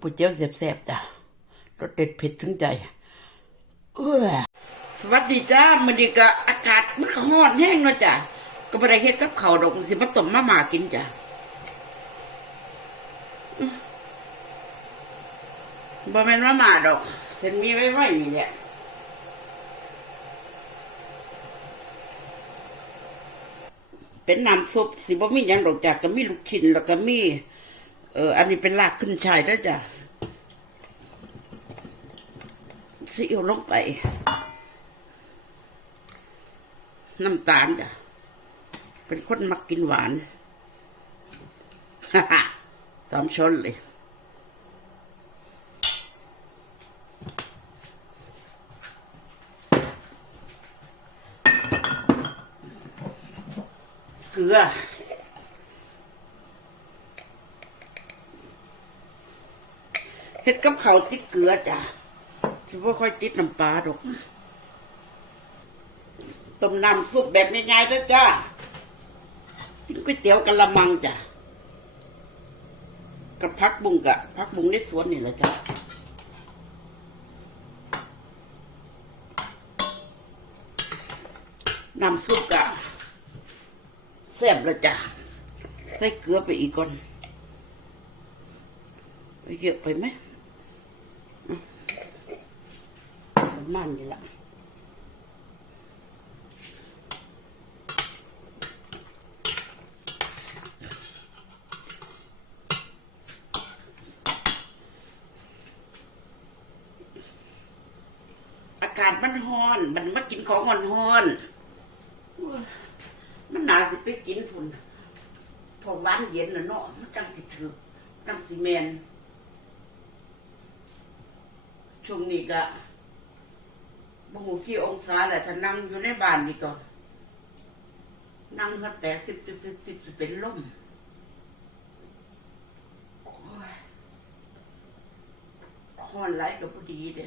ก๋วยเตี๋ยวแซ่บๆจ้ะรสเด็ดเผ็ดถึงใจ เออสวัสดีจ้ามันดีกะอากาศมันก็ร้อนแห้งเนาะจ้ะก็บ่ได้เฮ็ดกับข้าวดอกสิมาต้มมาม่ากินจ้ะบ่แม่นมาม่าดอกเส้นมีไว้ไว้นี่แหละเป็นน้ำซุปสิบ่มีหยังดอกจ้ะก็มีลูกชิ้นแล้วก็มี ออ อันนี้เป็นลากขึ้นชายด้วยจ้ะซีอิ๊วลงไป น้ำตาลจ้ะ เป็นคนมักกินหวานฮ่าฮ่าสามช้อนเลยเกลือ เฮ็ดกับข้าวติดเกลือจ้ะสิบ่ค่อยติดน้ำปลาดอกต้มน้ำซุปแบบง่ายๆเด้อจ้ากินก๋วยเตี๋ยวกะละมังจ้ะกับพักบุ้งกะพักบุ้งในสวนนี่แหละจ้ะน้ำซุปกะแซ่บล้วจ้ะใส่เกลือไปอีกก่อนเยอะไปไหมอืม ประมาณนี้ละอากาศมันร้อน มันมากินของร้อนร้อนๆมันหนาสิไปกินพุ่นพอบ้านเย็นแล้วเนาะมันจังสิถือจังสิแมนช่วงนี้ก็ บ่หูกี่องศาแหละถ้านั่งอยู่ในบ้านนี่ก็นั่งตั้งแต่สิบสิบสิบสิบเป็นลมหอนไหลก็พอดีเด้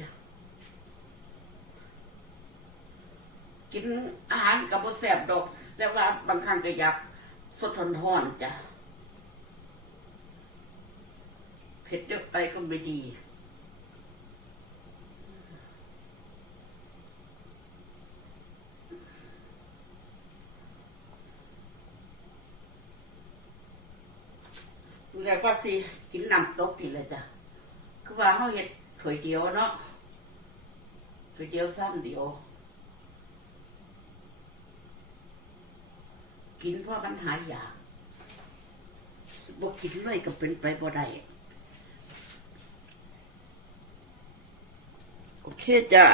กินอาหารกับบ่แซ่บดอก แต่ว่าบางครั้งก็อยากสดร้อนจ้ะเผ็ดเยอะไปก็ไม่ดี แล้วก็สิกินน้ำตกนี่แหละจ้ะคือว่าเขาเห็ดถ้วยเดียวเนาะถ้วยเดียวซ้ำเดียว กินเพราะมันหายอยากบ่กินเลยก็เป็นไปบ่ได้โอเคจ้ะ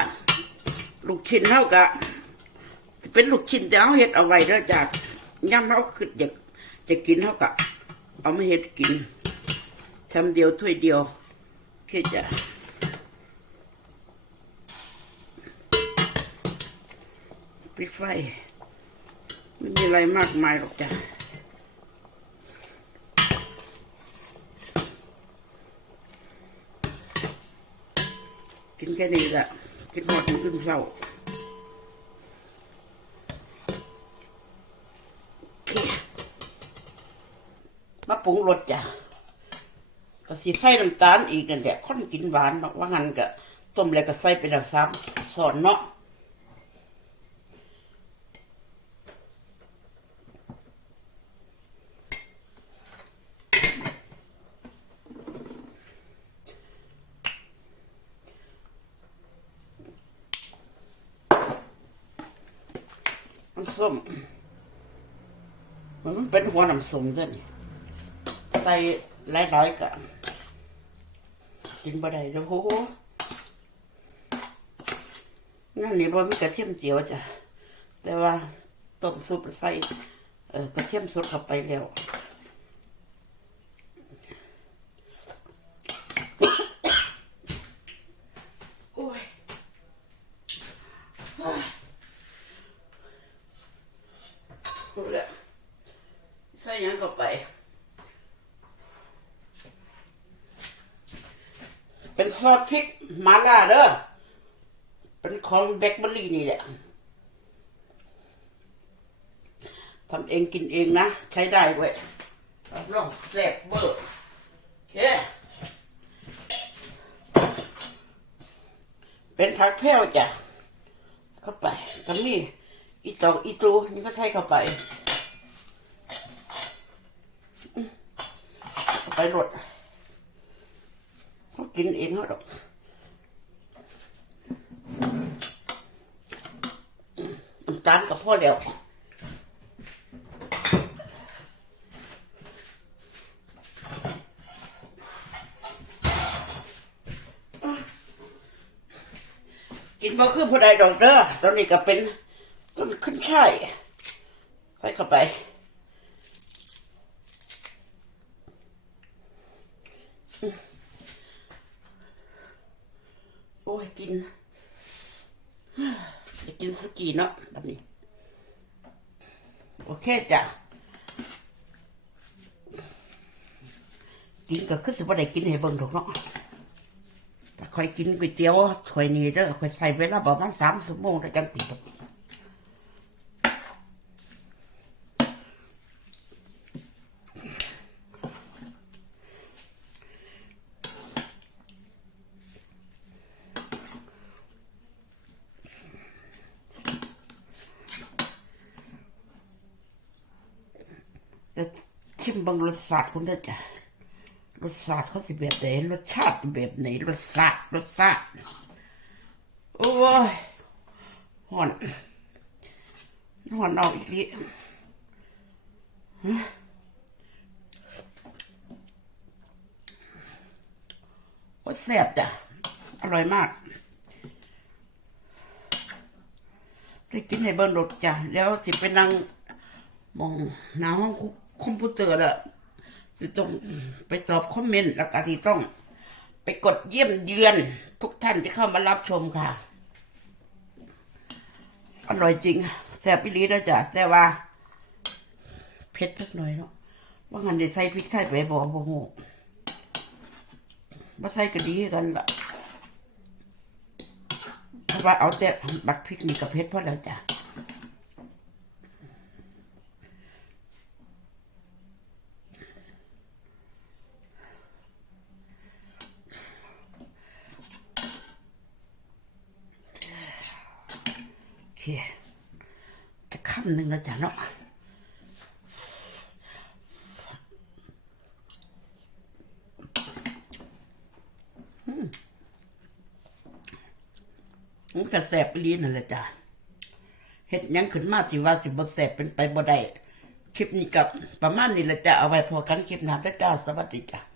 ลูกชิ้นเท่ากับจะเป็นลูกชิ้นแต่เอาเห็ดเอาไว้เด้อจ้ะย่ำเราคืออยากจะกินเท่ากับ เอามาเฮ็ดกินชำเดียวถ้วยเดียวแค่จะปิดไฟ ไม่มีอะไรมากมายหรอกจ้ะกินแค่นี้แหละกินหมดมันขึ้นเศร้า ปรุงรสจ้ะก็สิใส่น้ำตาลอีกนั่นแหละค่อนกินหวานเนาะว่างั้นก็ต้มแล้วก็ใส่ไปแล้วซ้ำสอนเนาะน้ำส้มมันเป็นหัวน้ำส้มเด้อนี่ ส่หลายๆก็กินบ่ได้เด้อโหนั่นนี่บ่มีกระเทียมเจียวจ้ะแต่ว่าต้มซุปใส่เออกระเทียมสดเข้าไปแล้ว เป็นซอสพริกมาล่าเด้อเป็นของแบล็คเบอร์รี่นี่แหละทำเองกินเองนะ ใช้ได้เว้ยรับรองแซ่บเบอร์เคเป็นผักแพ้วจ้ะ เข้าไปก็มีอีตองอีตูนี่ก็ใช้เข้าไป ไปรด กินเองเขาดอกน้ำตาลกับพ่อแล้วกินบ่คือผู้ใดดอกเด้อตอนนี้ก็เป็นต้นขึ้นช่ายใส่เข้าไปโอ้ยกินจะกินสกีเนาะแบบนี้ โอเคจ้ะกินก็คือสิบ่ได้กินให้เบิ่งดอกเนาะแต่คอยกินก๋วยเตี๋ยวถ้วยนี้เด้อคอยใส่เวลาประมาณสามสิบโมงด้วยกันติดจะชิมเบางรสชาติคุณเด้อจ้ะรสชาติเขาสิแบบไหนรสชาติแบบไหนรสชาติรสชาติโอ้ยหอนหอนเอาอีกทีโอ้แซ่บจ้ะ อร่อยมากได้กินให้เบิ้ลรถจ้ะ แล้วสิไปนั่งมองหน้าห้องค คอมพิวเตอร์ละจะต้องไปตอบคอมเมนต์แล้วก็ที่ต้อง ไปกดเยี่ยมเยือน ทุกท่านที่เข้ามารับชมค่ะ อร่อยจริงแซ่บปิลีนะจ๊ะแต่ว่าเผ็ดสักหน่อยเนาะว่างันได้ใส่พริกไทยไปบอกบ่ฮู้บ่ใส่ก็ดีกันละเพราะว่าเอาแต่บักพริกนี่กับเผ็ดพอแล้วจ้ะ จะคำหนึ่งแล้วจ้ะเนาะอืมมันก็แสบไปลีนั่นแหละจ้ะเฮ็ดยังขึ้นมาสิว่าสิบ่แสบเป็นไปบ่ได้คลิปนี้กับประมาณนี้แหละจ้ะเอาไว้พอกันคลิปหน้าเด้จ้าสวัสดีจ้ะ